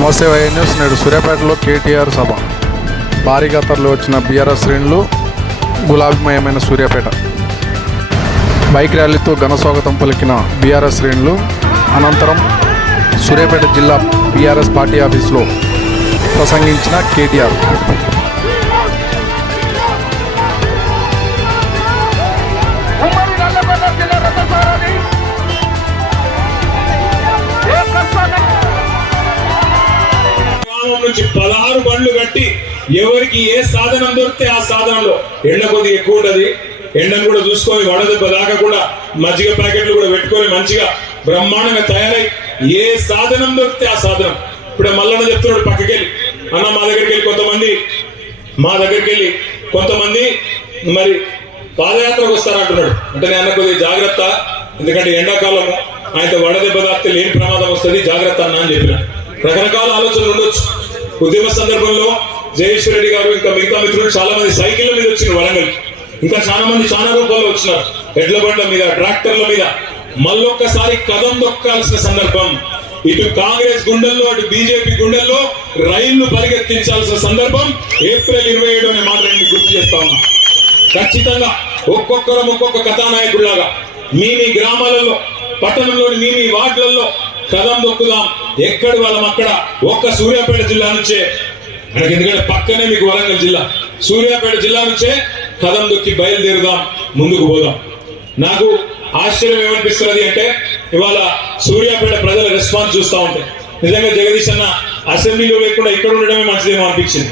నమస్తే వైఎన్యూస్. నేడు సూర్యాపేటలో కేటీఆర్ సభ. భారీగా తరలి వచ్చిన బీఆర్ఎస్ శ్రేణులు, గులాబీమయమైన సూర్యాపేట. బైక్ ర్యాలీతో ఘన స్వాగతం పలికిన బీఆర్ఎస్ శ్రేణులు. అనంతరం సూర్యాపేట జిల్లా బీఆర్ఎస్ పార్టీ ఆఫీసులో ప్రసంగించిన కేటీఆర్. నుంచి 16 బండ్లు కట్టి ఎవరికి ఏ సాధనం దొరికితే ఆ సాధనంలో ఎండ కొద్దిగా ఎక్కువ ఉండదు, ఎండను కూడా చూసుకొని వడదెబ్బ దాకా కూడా మజ్జిగ ప్యాకెట్లు కూడా పెట్టుకొని మంచిగా బ్రహ్మాండంగా తయారై ఏ సాధనం దొరికితే ఆ సాధనం. ఇప్పుడు మల్లన్న చెప్తున్నాడు పక్కకెళ్ళి, అన్న మా దగ్గరికి వెళ్ళి కొంతమంది మరి పాదయాత్రకు వస్తారంటున్నాడు. అంటే నేను కొద్దిగా జాగ్రత్త, ఎందుకంటే ఎండాకాలము ఆయనతో వడదెబ్బ తాకితే లేని ప్రమాదం వస్తుంది, జాగ్రత్త అన్న అని చెప్పిన. రకరకాల ఆలోచనలు ఉండొచ్చు. ఉద్యమ సందర్భంలో జయేశ్వర రెడ్డి గారు ఇంకా మిగతా మిత్రులు చాలా మంది సైకిళ్ల మీద వచ్చిన వరంగల్, ఇంకా చాలా మంది చాలా రూపాల్లో వచ్చినారు, ఎడ్ల బండ్ల మీద, ట్రాక్టర్ల మీద. మళ్ళొక్కసారి కదం దొక్కాల్సిన సందర్భం. ఇటు కాంగ్రెస్ గుండెల్లో అటు బీజేపీ గుండెల్లో రైళ్లు పరిగెత్తించాల్సిన సందర్భం. ఏప్రిల్ 27 అనే మాట నేను గుర్తు చేస్తా ఉన్నా. ఖచ్చితంగా ఒక్కొక్కరం ఒక్కొక్క కథానాయకుడిలాగా మీ గ్రామాలలో, పట్టణంలోని మీ వార్డులలో కదం దొక్కుదాం. ఎక్కడి వాళ్ళం అక్కడ. ఒక్క సూర్యాపేట జిల్లా నుంచే మనకి, ఎందుకంటే పక్కనే మీకు వరంగల్ జిల్లా, సూర్యాపేట జిల్లా నుంచే కదం దొక్కి బయలుదేరుదాం, ముందుకు పోదాం. నాకు ఆశ్చర్యం ఏమనిపిస్తున్నది అంటే ఇవాళ సూర్యాపేట ప్రజల రెస్పాన్స్ చూస్తా ఉంటే నిజంగా జగదీష్ అన్న అసెంబ్లీలో లేకుండా ఇక్కడ ఉండడమే మంచిదేమో అనిపించింది.